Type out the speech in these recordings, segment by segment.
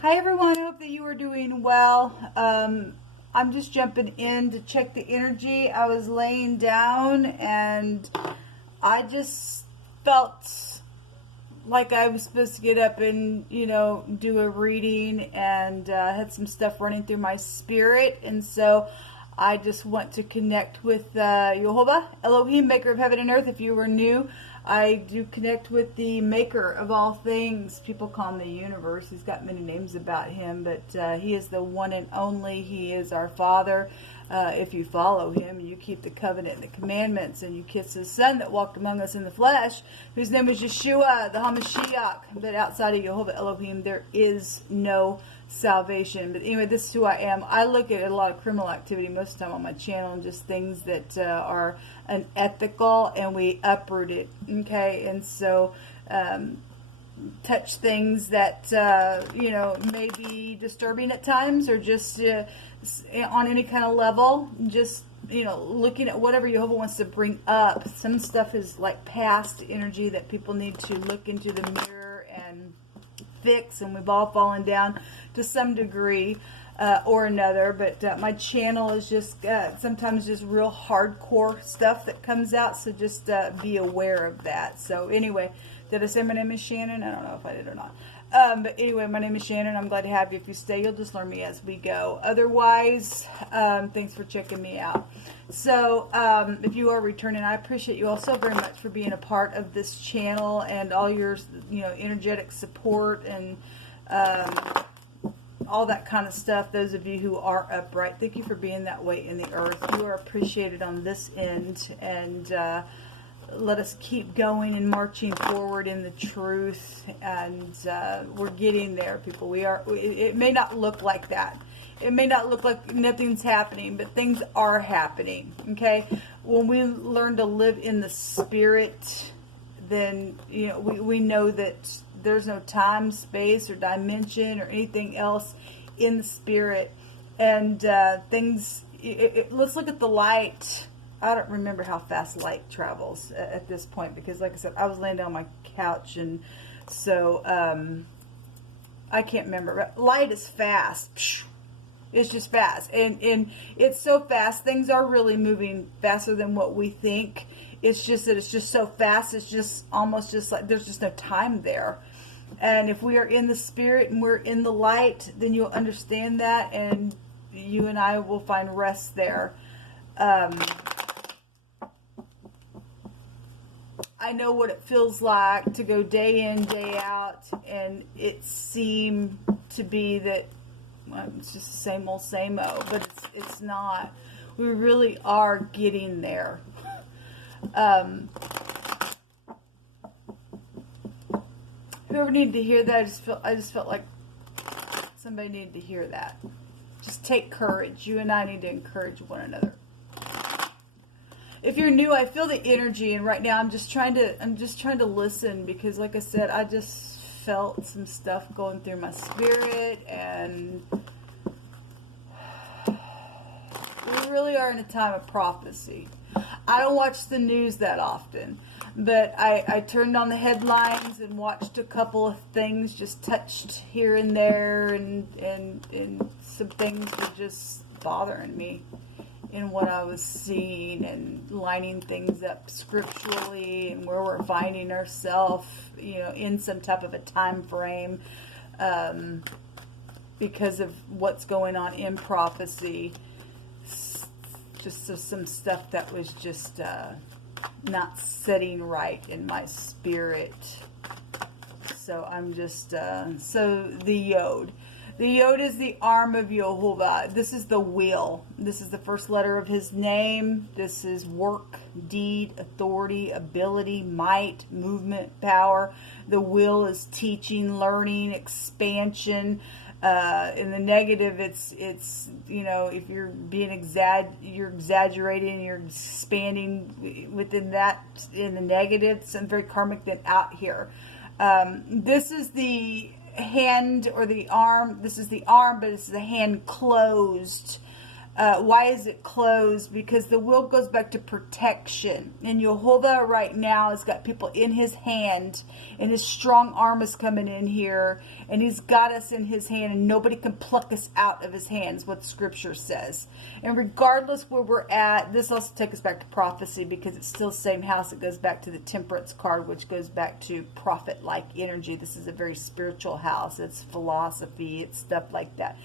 Hi everyone, I hope that you are doing well. I'm just jumping in to check the energy. I was laying down and I just felt like I was supposed to get up and, do a reading, and had some stuff running through my spirit. And so I just want to connect with Yehovah, Elohim, maker of heaven and earth. If you were new, I do connect with the maker of all things. People call him the universe. He's got many names about him, but he is the one and only. He is our Father. If you follow him, you keep the covenant and the commandments, and you kiss his son that walked among us in the flesh, whose name is Yeshua, the HaMashiach. But outside of Yehovah Elohim, there is no salvation. But anyway, this is who I am. I look at a lot of criminal activity most of the time on my channel, and just things that are unethical, and we uproot it. Okay, and so touch things that may be disturbing at times, or just on any kind of level. Just looking at whatever Jehovah wants to bring up. Some stuff is like past energy that people need to look into the mirror and fix, and we've all fallen down to some degree or another. But my channel is just sometimes just real hardcore stuff that comes out, so just be aware of that. So anyway, did I say my name is Shannon? I don't know if I did or not. But anyway, my name is Shannon. I'm glad to have you. If you stay, you'll just learn me as we go. Otherwise, thanks for checking me out. So if you are returning, I appreciate you all so very much for being a part of this channel and all your energetic support and all that kind of stuff. Those of you who are upright, thank you for being that way in the earth. You are appreciated on this end, and let us keep going and marching forward in the truth. And we're getting there, people. We are. It may not look like that. It may not look like nothing's happening, but things are happening. Okay, when we learn to live in the spirit, then we know that there's no time, space, or dimension, or anything else in the spirit. And things. Let's look at the light. I don't remember how fast light travels at this point, because like I said, I was laying down on my couch, and so I can't remember. But light is fast. It's just fast, and it's so fast. Things are really moving faster than what we think. It's just that it's just so fast. It's just almost just like there's just no time there. And if we are in the spirit and we're in the light, then you'll understand that, and you and I will find rest there. I know what it feels like to go day in, day out, and it seemed to be that it's just the same old, but it's not. We really are getting there. Whoever needed to hear that, I just felt like somebody needed to hear that. Just take courage. You and I need to encourage one another. If you're new, I feel the energy, and right now I'm just trying to listen, because like I said, I just felt some stuff going through my spirit, and we really are in a time of prophecy. I don't watch the news that often, but I turned on the headlines and watched a couple of things, just touched here and there, and some things were just bothering me in what I was seeing, and lining things up scripturally, and where we're finding ourselves, in some type of a time frame, because of what's going on in prophecy. Just some stuff that was just not sitting right in my spirit. So I'm just, so the Yod. The Yod is the arm of Yehovah. This is the will. This is the first letter of his name. This is work, deed, authority, ability, might, movement, power. The will is teaching, learning, expansion. In the negative, it's if you're being you're exaggerating, you're expanding within that. In the negative, some very karmic then out here. This is the hand or the arm. This is the arm, but it's the hand closed. Why is it closed? Because the will goes back to protection. And Jehovah right now has got people in his hand, and his strong arm is coming in here, and he's got us in his hand, and nobody can pluck us out of his hands, what scripture says. And regardless where we're at, this also takes us back to prophecy, because it's still the same house. It goes back to the temperance card, which goes back to prophet-like energy. This is a very spiritual house. It's philosophy. It's stuff like that.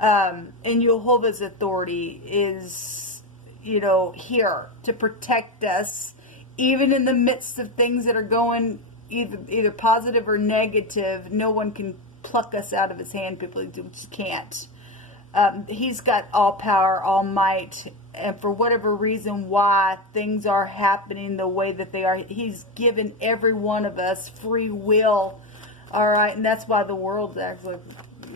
And Jehovah's authority is, you know, here to protect us, even in the midst of things that are going either positive or negative. No one can pluck us out of his hand. People just can't. He's got all power, all might, and for whatever reason why things are happening the way that they are, he's given every one of us free will. All right, and that's why the world acts like,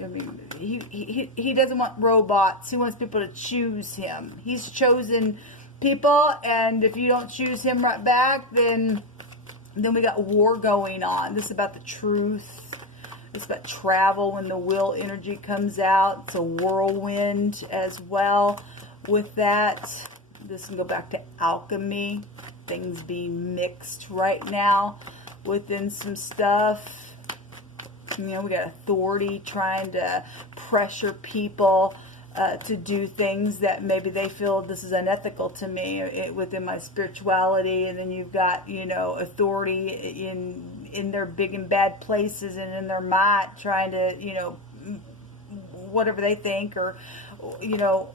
I mean, he doesn't want robots. He wants people to choose him. He's chosen people, and if you don't choose him right back, then we got war going on. This is about the truth. It's about travel when the will energy comes out. It's a whirlwind as well. With that, this can go back to alchemy. Things being mixed right now within some stuff. You know, we got authority trying to pressure people to do things that maybe they feel this is unethical to me within my spirituality. And then you've got, you know, authority in their big and bad places and in their might trying to, you know, whatever they think, or, you know,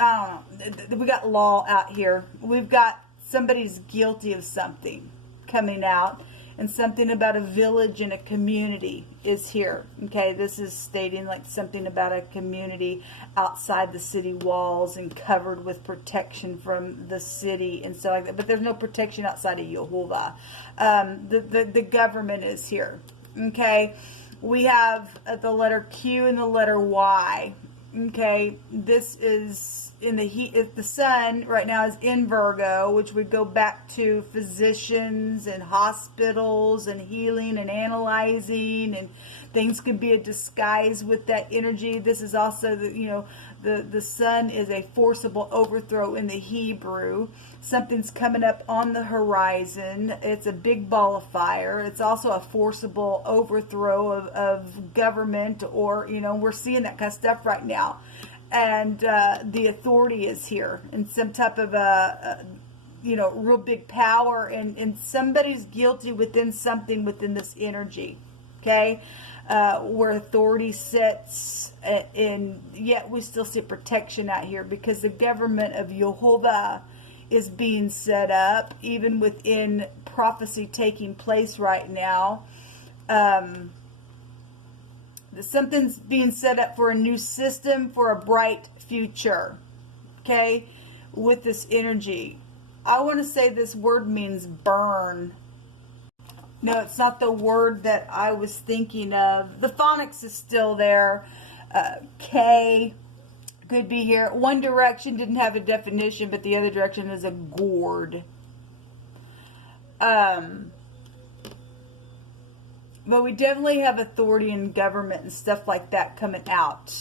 I don't know. We got law out here. We've got somebody's guilty of something coming out. And something about a village and a community is here. Okay, this is stating like something about a community outside the city walls and covered with protection from the city and stuff like that. But there's no protection outside of Jehovah. The government is here. Okay, we have the letter Q and the letter Y. Okay, this is in the heat. The sun right now is in Virgo, which would go back to physicians and hospitals and healing and analyzing, and things could be a disguise with that energy. This is also the sun is a forcible overthrow in the Hebrew. Something's coming up on the horizon. It's a big ball of fire. It's also a forcible overthrow of government, or, you know, we're seeing that kind of stuff right now. And the authority is here, and some type of you know, real big power, and somebody's guilty within something within this energy. Okay, where authority sits, and yet we still see protection out here, because the government of Jehovah is being set up, even within prophecy taking place right now. Something's being set up for a new system, for a bright future. Okay, with this energy. I want to say this word means burn. No, it's not the word that I was thinking of. The phonics is still there. K could be here. One direction didn't have a definition, but the other direction is a gourd. But we definitely have authority in government and stuff like that coming out.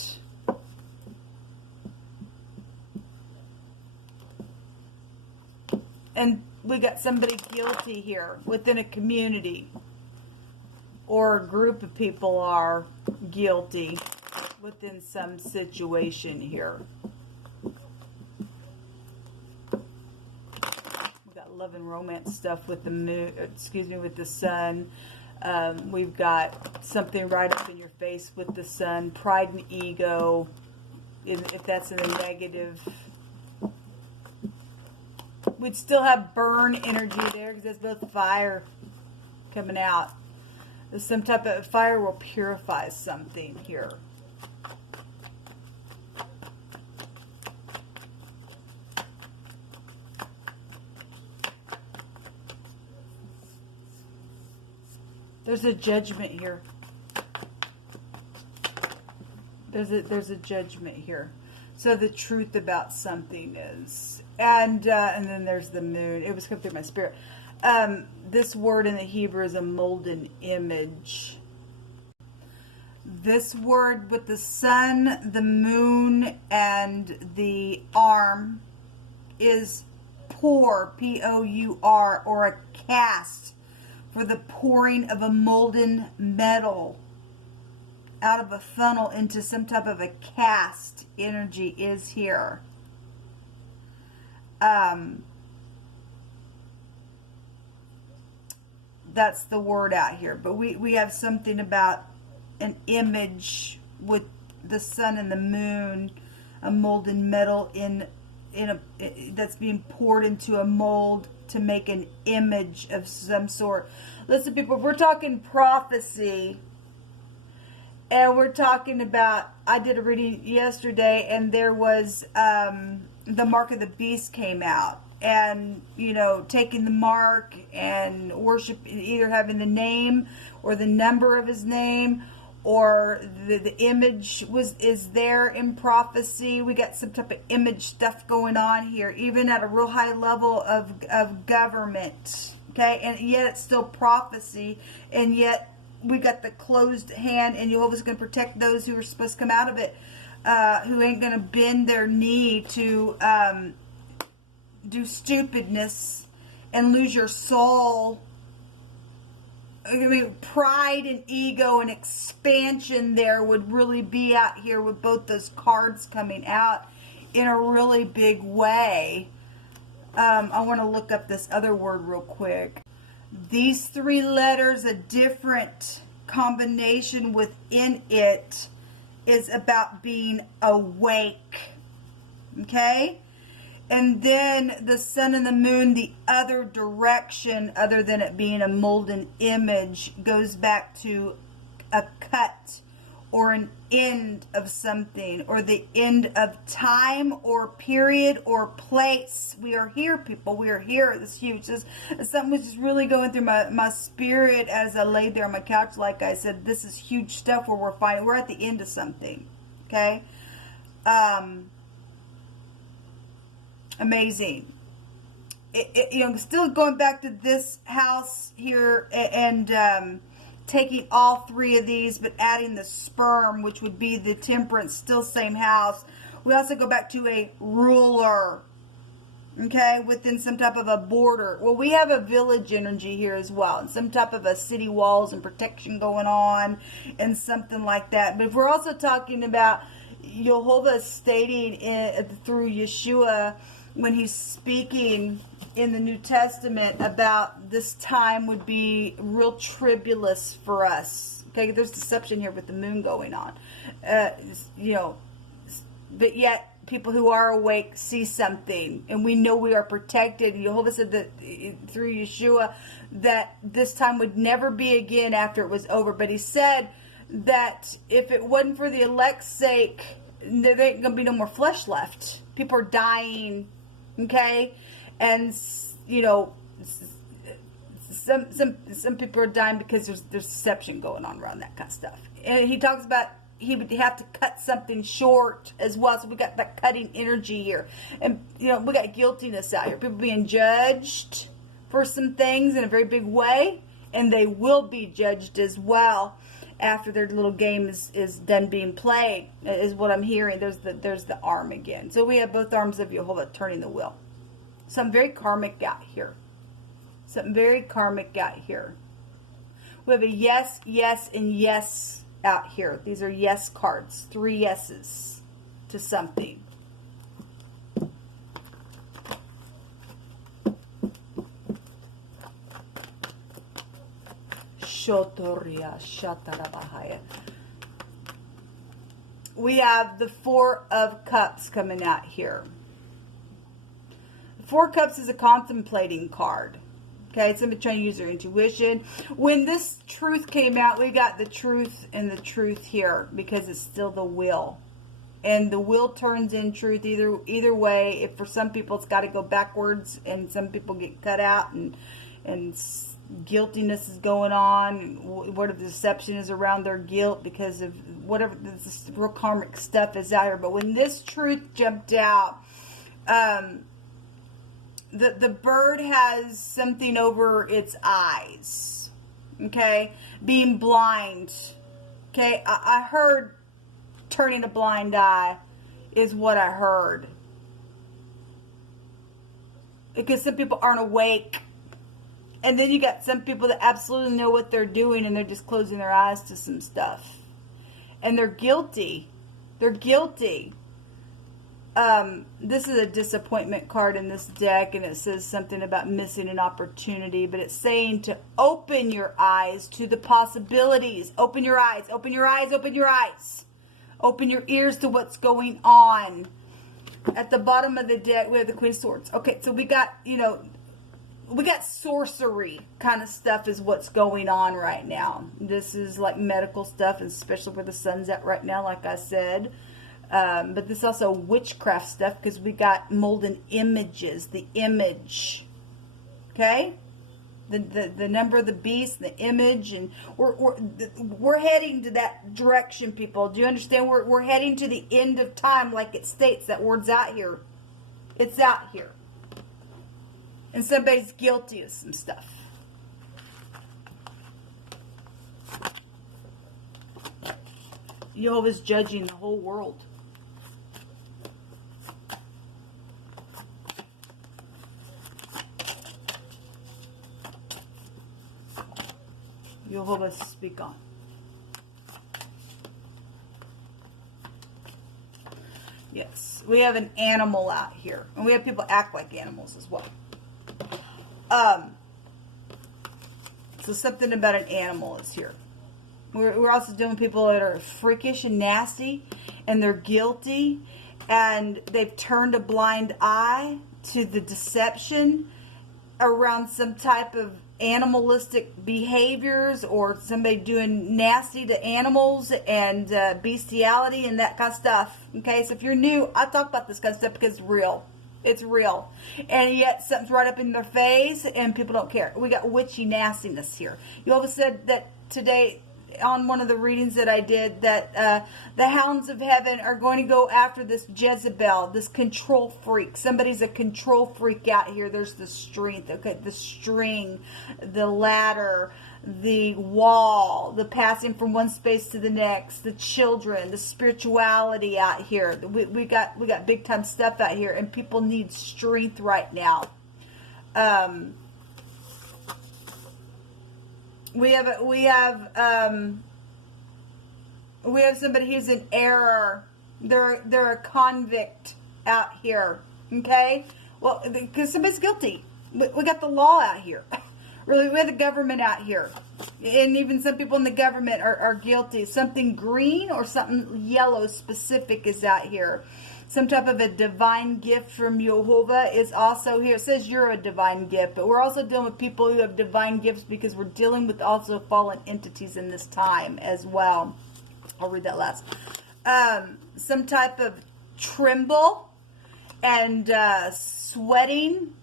And we got somebody guilty here within a community, or a group of people are guilty within some situation here. We got love and romance stuff with the moon, with the sun. We've got something right up in your face with the sun. Pride and ego, if that's in the negative. We'd still have burn energy there, because that's both fire coming out. There's some type of fire will purify something here. There's a judgment here. There's a judgment here. So the truth about something is, and then there's the moon. It was coming through my spirit. This word in the Hebrew is a molten image. This word with the sun, the moon, and the arm is pour, P-O-U-R, or a cast, for the pouring of a molten metal out of a funnel into some type of a cast energy is here. That's the word out here. But we have something about an image with the sun and the moon, a molten metal that's being poured into a mold to make an image of some sort. Listen, people, we're talking prophecy, and we're talking about, I did a reading yesterday, and there was the mark of the beast came out, and taking the mark and worship, either having the name or the number of his name, or the image is there in prophecy. We got some type of image stuff going on here, even at a real high level of government. Okay, and yet it's still prophecy, and yet we got the closed hand, and Jehovah's going to protect those who are supposed to come out of it, who ain't going to bend their knee to do stupidness and lose your soul. I mean, pride and ego and expansion there would really be out here with both those cards coming out in a really big way. I want to look up this other word real quick. These three letters, a different combination within it, is about being awake. Okay? And then the sun and the moon, the other direction, other than it being a molten image, goes back to a cut or an end of something, or the end of time or period or place. We are here, people. We are here. This is huge. This is something which is really going through my spirit as I laid there on my couch. Like I said, this is huge stuff where we're at the end of something. Okay? Amazing. Still going back to this house here and taking all three of these, but adding the sperm, which would be the temperance, still same house. We also go back to a ruler, okay, within some type of a border. Well, we have a village energy here as well, and some type of a city walls and protection going on and something like that. But if we're also talking about Jehovah stating through Yeshua, when he's speaking in the New Testament about this time would be real tribulous for us. Okay, there's deception here with the moon going on. But yet people who are awake see something, and we know we are protected. Jehovah said that through Yeshua that this time would never be again after it was over. But he said that if it wasn't for the elect's sake, there ain't going to be no more flesh left. People are dying. Okay, and some people are dying because there's deception going on around that kind of stuff. And he talks about he would have to cut something short as well. So we got that cutting energy here, and we got guiltiness out here. People being judged for some things in a very big way, and they will be judged as well after their little game is done being played, is what I'm hearing. There's the arm again. So we have both arms of Jehovah turning the wheel. Something very karmic out here. Something very karmic out here. We have a yes, yes, and yes out here. These are yes cards. 3 yeses to something. We have the 4 of Cups coming out here. The 4 of Cups is a contemplating card. Okay, it's somebody trying to use their intuition. When this truth came out, we got the truth and the truth here because it's still the will. And the will turns in truth either way. If for some people it's got to go backwards, and some people get cut out, and guiltiness is going on, what if the deception is around their guilt because of whatever this real karmic stuff is out here. But when this truth jumped out, the bird has something over its eyes, okay, being blind, Okay, I heard turning a blind eye is what I heard. Because some people aren't awake. And then you got some people that absolutely know what they're doing and they're just closing their eyes to some stuff. And they're guilty. They're guilty. This is a disappointment card in this deck, and it says something about missing an opportunity, but it's saying to open your eyes to the possibilities. Open your eyes, open your eyes, open your eyes. Open your ears to what's going on. At the bottom of the deck, we have the Queen of Swords. Okay, so we got, you know, we got sorcery kind of stuff is what's going on right now. This is like medical stuff, especially where the sun's at right now, like I said. But this is also witchcraft stuff because we got molding images, the image. Okay? The number of the beast, the image, and we're heading to that direction, people. Do you understand? We're heading to the end of time, like it states. That word's out here. It's out here. And somebody's guilty of some stuff. Jehovah's judging the whole world. Jehovah, speak on. Yes, we have an animal out here. And we have people act like animals as well. So something about an animal is here. We're also dealing with people that are freakish and nasty, and they're guilty, and they've turned a blind eye to the deception around some type of animalistic behaviors, or somebody doing nasty to animals and bestiality and that kind of stuff. Okay, so if you're new, I talk about this kind of stuff because it's real. It's real. And yet something's right up in their face and people don't care. We got witchy nastiness here. You always said that today on one of the readings that I did that the hounds of heaven are going to go after this Jezebel, this control freak. Somebody's a control freak out here. There's the strength, okay, the string, the ladder, the wall, the passing from one space to the next, the children, the spirituality out here. We got big time stuff out here, and people need strength right now. We have somebody who's in error. They're a convict out here. Okay, well, because somebody's guilty. We got the law out here. Really, we have the government out here. And even some people in the government are guilty. Something green or something yellow specific is out here. Some type of a divine gift from Jehovah is also here. It says you're a divine gift, but we're also dealing with people who have divine gifts because we're dealing with also fallen entities in this time as well. I'll read that last. Some type of tremble and sweating,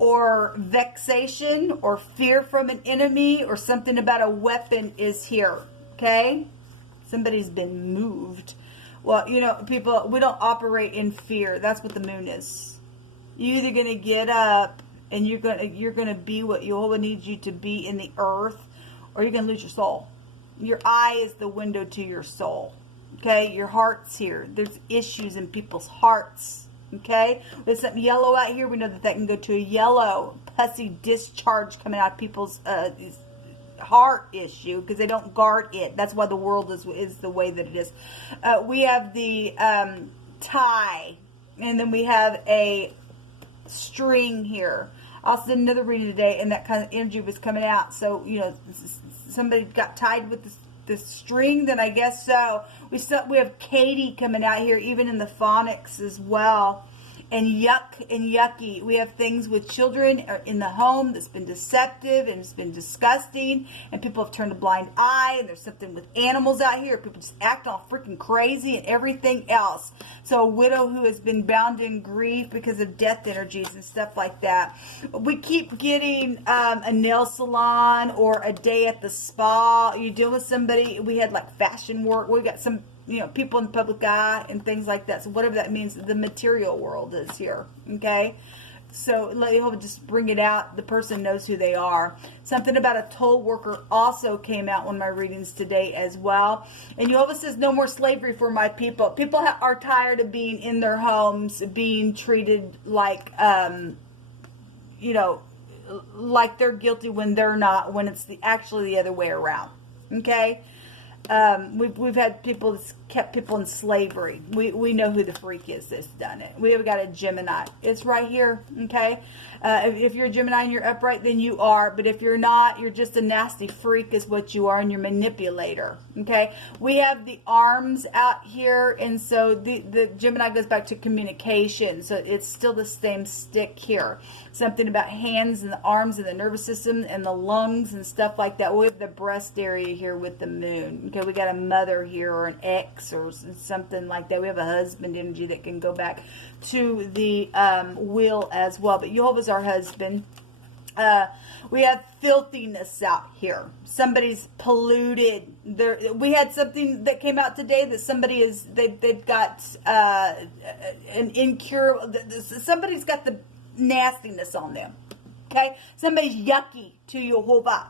or vexation, or fear from an enemy, or something about a weapon is here. Okay? Somebody's been moved. Well, you know, people, we don't operate in fear. That's what the moon is. You're either going to get up and you're going to be what Jehovah needs you to be in the earth, or you're going to lose your soul. Your eye is the window to your soul. Okay? Your heart's here. There's issues in people's hearts. Okay, there's something yellow out here. We know that can go to a yellow pussy discharge coming out of people's heart issue because they don't guard it. That's why the world is the way that it is. We have the tie, and then we have a string here. I also did another reading today, and that kind of energy was coming out. So, you know, somebody got tied with the string, then I guess so. We have Katie coming out here, even in the phonics as well. And yuck and yucky. We have things with children in the home that's been deceptive and it's been disgusting, and people have turned a blind eye, and there's something with animals out here. People just act all freaking crazy and everything else. So a widow who has been bound in grief because of death energies and stuff like that. We keep getting a nail salon or a day at the spa. You deal with somebody. We had like fashion work. We got some, you know, people in the public eye and things like that. So whatever that means, the material world is here. Okay, So Jehovah just bring it out. The person knows who they are. Something about a toll worker also came out in my readings today as well. And Jehovah says, no more slavery for my people. People are tired of being in their homes, being treated like, you know, like they're guilty when they're not, when it's actually the other way around. Okay? We've had people that's kept people in slavery. We know who the freak is that's done it. We have got a Gemini. It's right here, okay? If you're a Gemini and you're upright, then you are. But if you're not, you're just a nasty freak is what you are, and you're a manipulator, okay? We have the arms out here, and so the Gemini goes back to communication. So it's still the same stick here. Something about hands and the arms and the nervous system and the lungs and stuff like that. We have the breast area here with the moon. Okay, we got a mother here or an ex or something like that. We have a husband energy that can go back to the will as well. But Jehovah's our husband. We have filthiness out here. Somebody's polluted. We had something that came out today that somebody is, they've got an incurable, somebody's got the nastiness on them. Okay? Somebody's yucky to Jehovah.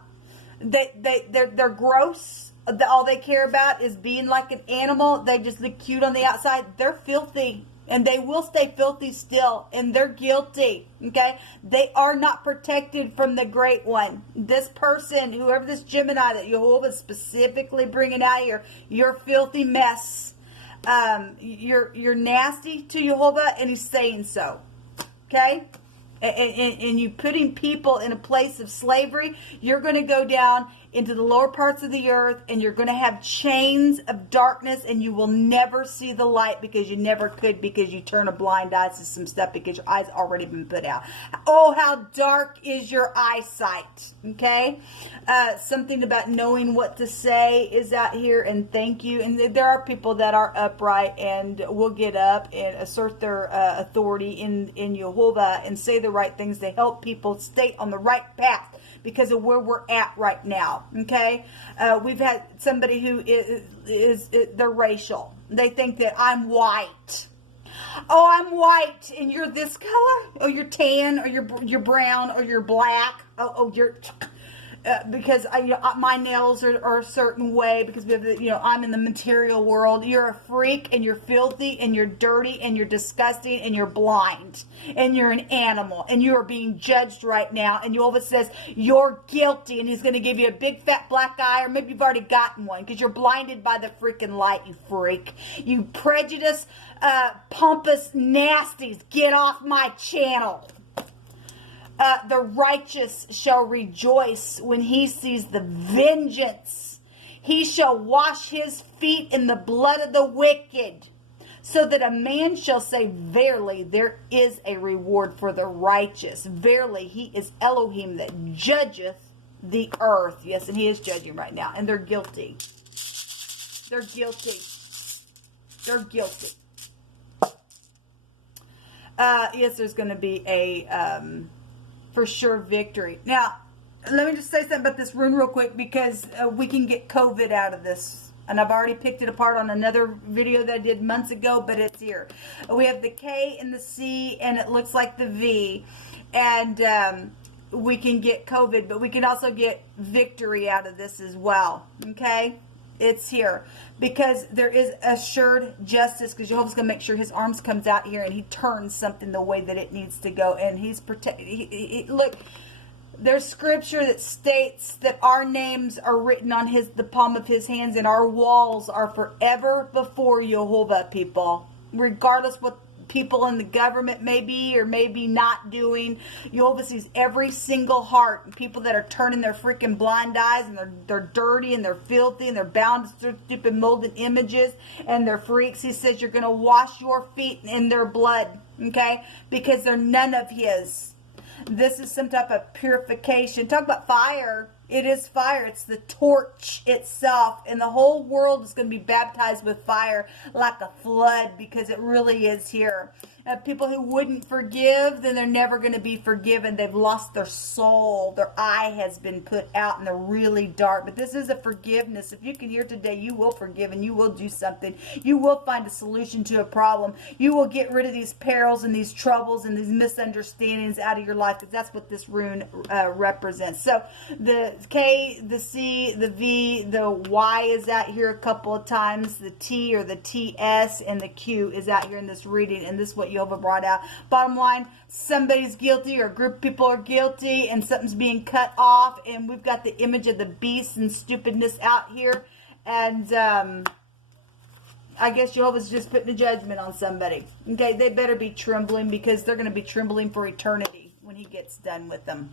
They're gross. All they care about is being like an animal. They just look cute on the outside. They're filthy. And they will stay filthy still. And they're guilty. Okay? They are not protected from the Great One. This person, whoever this Gemini that Jehovah is specifically bringing out here, you're a filthy mess. You're nasty to Jehovah, and he's saying so. Okay? And you putting people in a place of slavery, you're going to go down into the lower parts of the earth, and you're going to have chains of darkness, and you will never see the light because you never could, because you turn a blind eye to some stuff because your eyes already been put out. Oh, how dark is your eyesight, okay? Something about knowing what to say is out here, and thank you. And there are people that are upright and will get up and assert their authority in Jehovah and say the right things to help people stay on the right path because of where we're at right now, okay? We've had somebody who is they're racial. They think that I'm white. Oh, I'm white, and you're this color? Oh, you're tan, or you're brown, or you're black. Oh, you're... because my nails are a certain way, because we have I'm in the material world. You're a freak, and you're filthy, and you're dirty, and you're disgusting, and you're blind, and you're an animal, and you are being judged right now. And Jehovah says you're guilty, and he's going to give you a big fat black eye, or maybe you've already gotten one because you're blinded by the freaking light. You freak, you prejudice, pompous nasties, get off my channel. The righteous shall rejoice when he sees the vengeance. He shall wash his feet in the blood of the wicked, so that a man shall say, verily, there is a reward for the righteous. Verily, he is Elohim that judgeth the earth. Yes, and he is judging right now. And they're guilty. They're guilty. They're guilty. Yes, there's going to be a... for sure victory. Now, let me just say something about this rune real quick, because we can get COVID out of this. And I've already picked it apart on another video that I did months ago, but it's here. We have the K and the C, and it looks like the V. And we can get COVID, but we can also get victory out of this as well. Okay? It's here. Because there is assured justice, because Jehovah's going to make sure his arms comes out here and he turns something the way that it needs to go. And he's protected. Look, there's scripture that states that our names are written on the palm of his hands, and our walls are forever before Jehovah, people. Regardless what people in the government may be or may be not doing, Jehovah sees every single heart. People that are turning their freaking blind eyes, and they're dirty and they're filthy and they're bound to stupid molded images and they're freaks. He says you're going to wash your feet in their blood, okay? Because they're none of his. This is some type of purification. Talk about fire. It is fire. It's the torch itself. And the whole world is going to be baptized with fire like a flood, because it really is here. People who wouldn't forgive, then they're never going to be forgiven. They've lost their soul. Their eye has been put out and they're really dark. But this is a forgiveness. If you can hear today, you will forgive and you will do something. You will find a solution to a problem. You will get rid of these perils and these troubles and these misunderstandings out of your life, because that's what this rune represents. So the K, the C, the V, the Y is out here a couple of times. The T or the TS and the Q is out here in this reading, and this is what Jehovah brought out. Bottom line, somebody's guilty or a group of people are guilty and something's being cut off, and we've got the image of the beast and stupidness out here, and I guess Jehovah's just putting a judgment on somebody. Okay, they better be trembling, because they're going to be trembling for eternity when he gets done with them.